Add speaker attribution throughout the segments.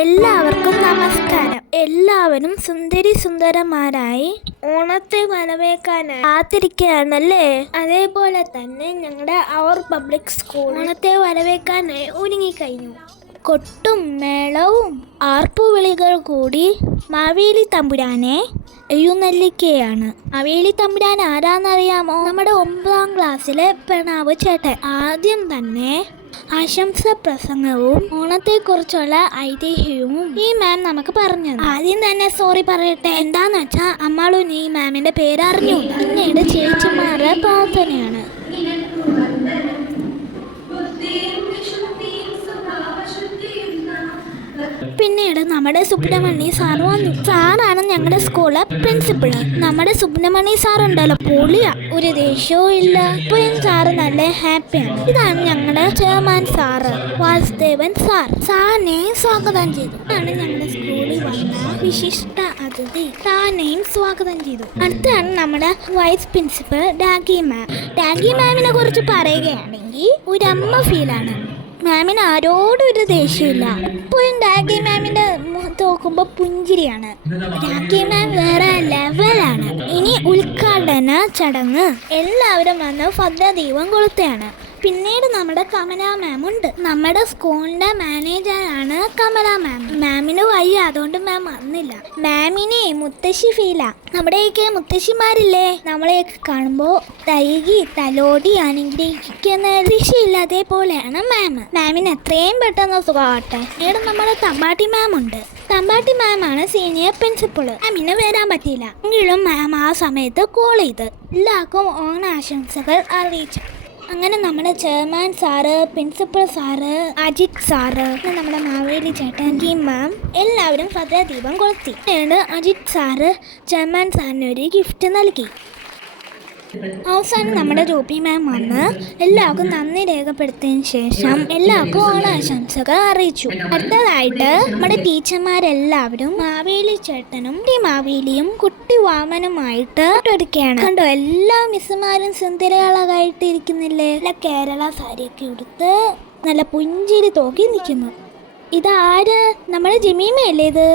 Speaker 1: എല്ലാവർക്കും നമസ്കാരം. എല്ലാവരും സുന്ദരി സുന്ദരമാരായി ഓണത്തെ വരവേക്കാനായി കാത്തിരിക്കുകയാണല്ലേ? അതേപോലെ തന്നെ ഞങ്ങളുടെ അവർ പബ്ലിക് സ്കൂൾ ഓണത്തെ വരവേക്കാനായി ഒരുങ്ങിക്കഴിഞ്ഞു. കൊട്ടും മേളവും ആർപ്പുവിളികൾ കൂടി മാവേലി തമ്പുരാനെ എഴുന്നള്ളിക്കുകയാണ്. മാവേലി തമ്പുരാൻ ആരാന്നറിയാമോ? നമ്മുടെ ഒമ്പതാം ക്ലാസ്സിലെ പ്രണാവ് ചേട്ടൻ. ആദ്യം തന്നെ ആശംസ പ്രസംഗവും ഓണത്തെക്കുറിച്ചുള്ള ഐതിഹ്യവും ഈ മാം നമുക്ക് പറഞ്ഞു ആദ്യം തന്നെ സോറി പറയട്ടെ. എന്താന്ന് വെച്ചാ അമ്മളും ഈ മാമിന്റെ പേരറിഞ്ഞു. പിന്നീട് ചേച്ചിമാരുടെ പ്രാർത്ഥനയാണ്. പിന്നീട് നമ്മുടെ സുബ്രഹ്മണ്യ സാർ വന്നു. സാറാണ് ഞങ്ങളുടെ സ്കൂളിലെ പ്രിൻസിപ്പിൾ നമ്മുടെ സുബ്രഹ്മണ്യ സാർ ഉണ്ടല്ലോ പൊളിയാ. ഒരു ദേഷ്യവും ഇല്ല. ഇപ്പോഴും സാറ് നല്ല ഹാപ്പിയാണ് ഇതാണ് ഞങ്ങളുടെ ചെയർമാൻ സാറ് വാസുദേവൻ സാർ. സാറിനെ സ്വാഗതം ചെയ്തു. ആണ് ഞങ്ങളുടെ സ്കൂളിൽ വന്ന വിശിഷ്ട അതിഥി. സാറിനെയും സ്വാഗതം ചെയ്തു. അടുത്താണ് നമ്മുടെ വൈസ് പ്രിൻസിപ്പൽ ഡാഗി മാം ഡാഗി മാമിനെ കുറിച്ച് പറയുകയാണെങ്കിൽ ഒരമ്മ ഫീലാണ് മാമിന് ആരോടും ഒരു ദേഷ്യമില്ല എപ്പോഴും രാഖി മാമിന്റെ മുഖത്ത് നോക്കുമ്പോൾ പുഞ്ചിരിയാണ്. രാഖി മാം വേറെ ലെവലാണ് ഇനി ഉദ്ഘാടന ചടങ്ങ്. എല്ലാവരും വന്ന് ഭദ്രദീപം കൊളുത്തുകയാണ്. പിന്നീട് നമ്മുടെ കമല ഉണ്ട്. നമ്മുടെ സ്കൂളിന്റെ മാനേജറാണ് കമല മാം മാമിന് വയ്യ അതുകൊണ്ട് മാം വന്നില്ല. മാമിനെ മുത്തശ്ശി ഫീല നമ്മുടെയൊക്കെ മുത്തശ്ശിമാരില്ലേ? നമ്മളെയൊക്കെ കാണുമ്പോൾ തൈകി തലോടി അനുഗ്രഹിക്കുന്ന ഋഷിയില്ല പോലെയാണ് മാം മാമിന് എത്രയും പെട്ടെന്ന് സുഖമാവട്ടെ. പിന്നീട് നമ്മുടെ തമ്പാട്ടി ഉണ്ട്. തമ്പാട്ടി മാം ആണ് സീനിയർ പ്രിൻസിപ്പൾ മാമിന് വരാൻ പറ്റിയില്ല. എങ്കിലും മാം ആ സമയത്ത് കോൾ ചെയ്ത് എല്ലാവർക്കും ഓണാശംസകൾ അറിയിച്ചു. അങ്ങനെ നമ്മുടെ chairman sir principal sir Ajith sir നമ്മുടെ മാവേലി ചേട്ടൻ ടീം മാം എല്ലാവരും ഭദ്രദീപം കൊളുത്തി. അജിത് സാറ് ചെയർമാൻ സാറിന് ഒരു ഗിഫ്റ്റ് നൽകി. അവസാനം നമ്മുടെ രൂപി മാം വന്ന് എല്ലാവർക്കും നന്ദി രേഖപ്പെടുത്തിയതിന് ശേഷം എല്ലാവർക്കും ഓണാശംസകൾ അറിയിച്ചു. അടുത്തതായിട്ട് നമ്മുടെ ടീച്ചർമാരെല്ലാവരും മാവേലി ചേട്ടനും കുട്ടി മാവേലിയും കുട്ടി വാമനുമായിട്ട് എടുക്കുകയാണ് കണ്ടോ എല്ലാ മിസ്സുമാരും സുന്ദരകളായിട്ട് ഇരിക്കുന്നില്ലേ? നല്ല കേരള സാരിയൊക്കെ ഉടുത്ത് നല്ല പുഞ്ചിരി തോക്കി നിൽക്കുന്നു. ഇതാര് നമ്മുടെ ജിമീമയല്ലേ ഇത്?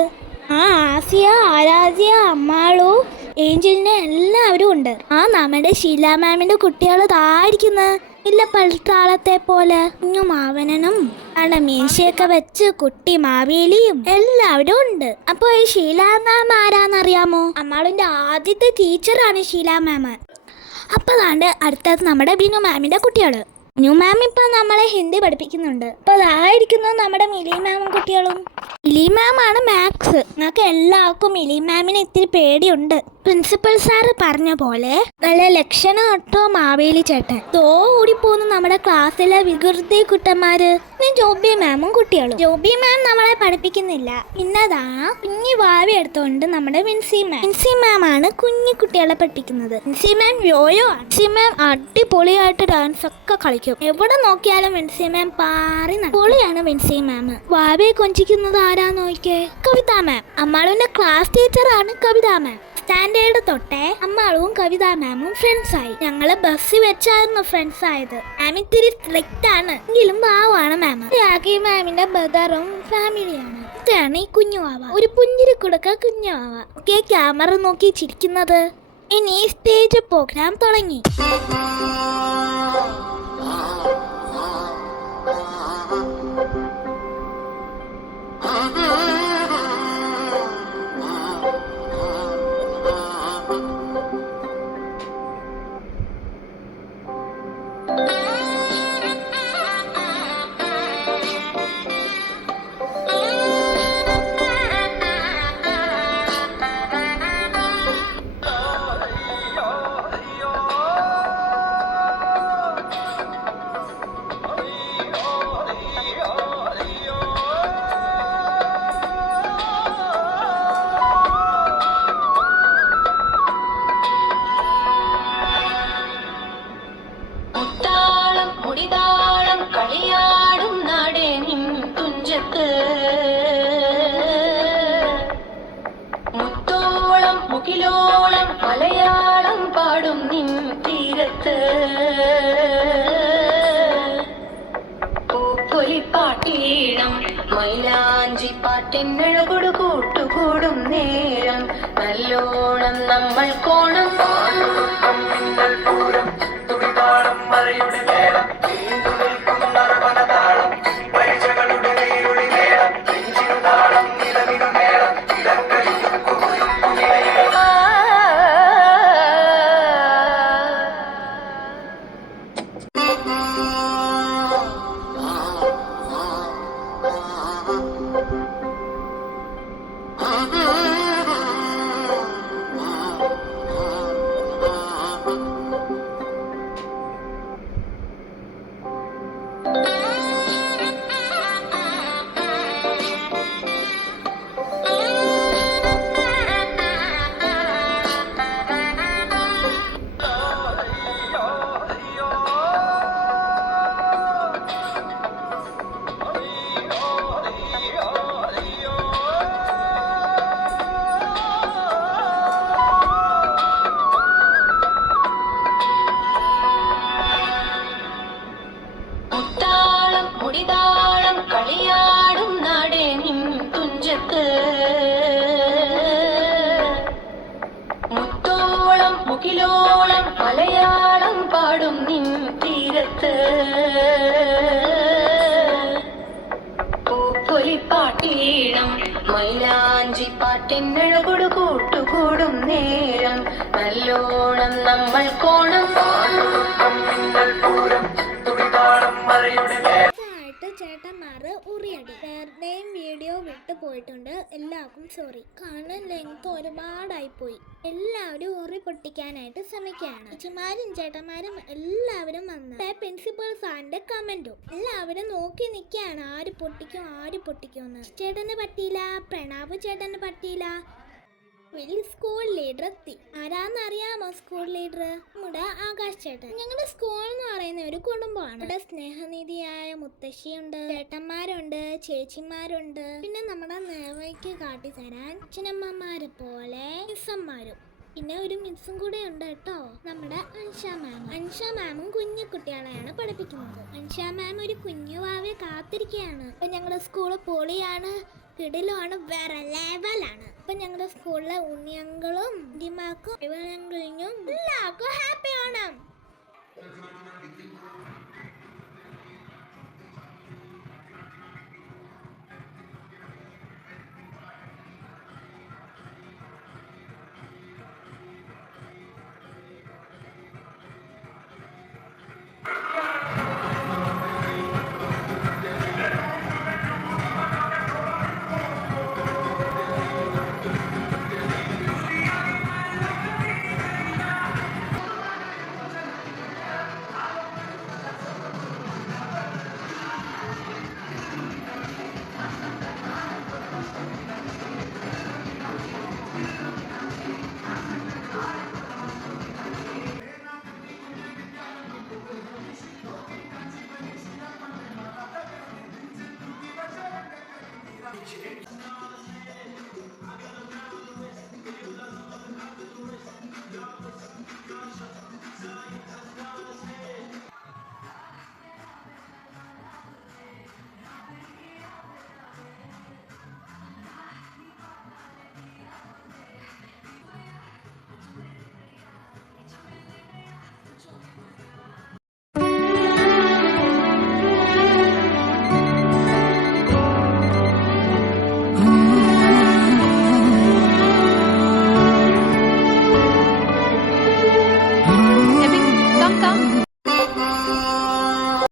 Speaker 1: ആ ആസിയ ആരാധ്യ അമ്മാളു ഏഞ്ചലിനെ ഉണ്ട്. ആ നമ്മുടെ ഷീല മാമിന്റെ കുട്ടികൾ തായിരിക്കുന്ന ഇല്ല പൽത്താളത്തെ പോലെ. കുഞ്ഞു മാവനനും അവിടെ മീശയൊക്കെ വെച്ച് കുട്ടി മാവേലിയും എല്ലാവരും ഉണ്ട്. അപ്പൊ ഈ ഷീല മാം ആരാന്നറിയാമോ? അമ്മാളിന്റെ ആദ്യത്തെ ടീച്ചറാണ് ഷീല മാം അപ്പൊ അതാണ്ട് അടുത്തത് നമ്മുടെ ബിനു മാമിന്റെ കുട്ടികൾ. ന്യൂ മാം ഇപ്പൊ നമ്മളെ ഹിന്ദി പഠിപ്പിക്കുന്നുണ്ട്. അപ്പൊ അതായിരിക്കുന്നു നമ്മുടെ മിലി മാമും കുട്ടികളും. മിലി മാം ആണ് മാത്സ്. നിങ്ങൾക്ക് എല്ലാവർക്കും മിലി മാമിന് ഇത്തിരി പേടിയുണ്ട്. പ്രിൻസിപ്പൽ സാറ് പറഞ്ഞ പോലെ നല്ല ലക്ഷണം ഒട്ടോ മാവേലി ചേട്ടൻ? തോ ഓടിപ്പോന്ന് നമ്മുടെ ക്ലാസ്സിലെ വികൃതി കുട്ടന്മാര്. ജോബി മാമും കുട്ടികളും. ജോബി മാം നമ്മളെ പഠിപ്പിക്കുന്നില്ല. പിന്നതാ കുഞ്ഞു വാവി എടുത്തോണ്ട് നമ്മുടെ മിൻസി മാം. മിൻസി മാം ആണ് കുഞ്ഞു കുട്ടികളെ പഠിപ്പിക്കുന്നത്. മിൻസി മാം യോയോ ആണ്. വിൻസി മാം അടിപൊളിയായിട്ട് ഡാൻസ് ഒക്കെ കളിക്കും എവിടെ നോക്കിയാലും വിൻസി മാം പാറി. പൊളിയാണ് വിൻസി മാം. വാവയെ കൊഞ്ചിക്കുന്നത് ആരാ നോക്കേ കവിത മാം. അമ്മാളുവിന്റെ ക്ലാസ് ടീച്ചറാണ് കവിത മാം. സ്റ്റാൻഡേർഡ് തൊട്ടേ അമ്മാളും കവിത മാമും ഫ്രണ്ട്സായി ഞങ്ങൾ ബസ്സിൽ വെച്ചായിരുന്നു ഫ്രണ്ട്സ് ആയത്. മാം ഇത്തിരി സ്ട്രിക്റ്റ് ആണ്. എങ്കിലും പാവാണ് മാം. രാഖി മാമിന്റെ ബ്രദറും ഫാമിലിയാണ് ഇതാണ് ഈ കുഞ്ഞുവാവ ഒരു പുഞ്ചിരി കൊടുക്ക കുഞ്ഞുവാവ ഒക്കെ ക്യാമറ നോക്കി ചിരിക്കുന്നത്. ഇനി സ്റ്റേജ് പ്രോഗ്രാം തുടങ്ങി.
Speaker 2: മൈലാഞ്ചി പാറ്റിനഴകൊടു കൂട്ടുകൂടും നേരം. നല്ലോണം നമ്മൾ കോണം. മുത്താളം മുകിലോളം മലയാളം പാടും നിൻ തീരത്ത്. പൂപ്പൊലിപ്പാട്ടീണം മൈലാഞ്ചി പാട്ടിനഴകൊടു കൂട്ടുകൂടും നേരം. നല്ലോണം നമ്മൾ കോണം
Speaker 1: ആയിട്ട് ചേട്ടന്മാര് ഉറിയടി വിട്ടു പോയിട്ടുണ്ട് എല്ലാവർക്കും സോറി കാണാൻ ലെങ്ത് ഒരുപാടായി പോയി എല്ലാവരും ഉറി പൊട്ടിക്കാനായിട്ട് ശ്രമിക്കുകയാണ്. അച്ഛന്മാരും ചേട്ടന്മാരും എല്ലാവരും വന്ന് പ്രിൻസിപ്പൽ സാറിന്റെ കമന്റും എല്ലാവരും നോക്കി നിൽക്കുകയാണ്. ആര് പൊട്ടിക്കും ആര് പൊട്ടിക്കും എന്ന് ചേട്ടന് പറ്റിയില്ല പ്രണാബ് ചേട്ടന് പറ്റിയില്ല വലിയ സ്കൂൾ ലീഡർ എത്തി. ആരാന്നറിയാമോ സ്കൂൾ ലീഡർ നമ്മുടെ ആകാശ് ചേട്ടൻ. ഞങ്ങളുടെ സ്കൂൾ എന്ന് പറയുന്ന ഒരു കുടുംബമാണ്. ഇവിടെ സ്നേഹനിധിയായ മുത്തശ്ശിയുണ്ട് ചേട്ടന്മാരുണ്ട് ചേച്ചിമാരുണ്ട്. പിന്നെ നമ്മുടെ നേവയ്ക്ക് കാട്ടിത്തരാൻ അച്ഛനമ്മമാരെ പോലെ മിസ്സന്മാരും. പിന്നെ ഒരു മിസ്സും കൂടെ ഉണ്ട് കേട്ടോ. നമ്മുടെ അൻഷ മാം അൻഷ മാമും കുഞ്ഞു കുട്ടികളെയാണ് പഠിപ്പിക്കുന്നത്. അൻഷ മാം ഒരു കുഞ്ഞു വാവെ കാത്തിരിക്കുകയാണ് ഞങ്ങളുടെ സ്കൂൾ പൊളിയാണ്. കിടിലുമാണ് വേറെ ലെവലാണ് അപ്പൊ ഞങ്ങളുടെ സ്കൂളിലെ ഉണ്ണിയങ്കളും ദിമാക്കും ഇവരങ്കളിനും എല്ലാവർക്കും ഹാപ്പി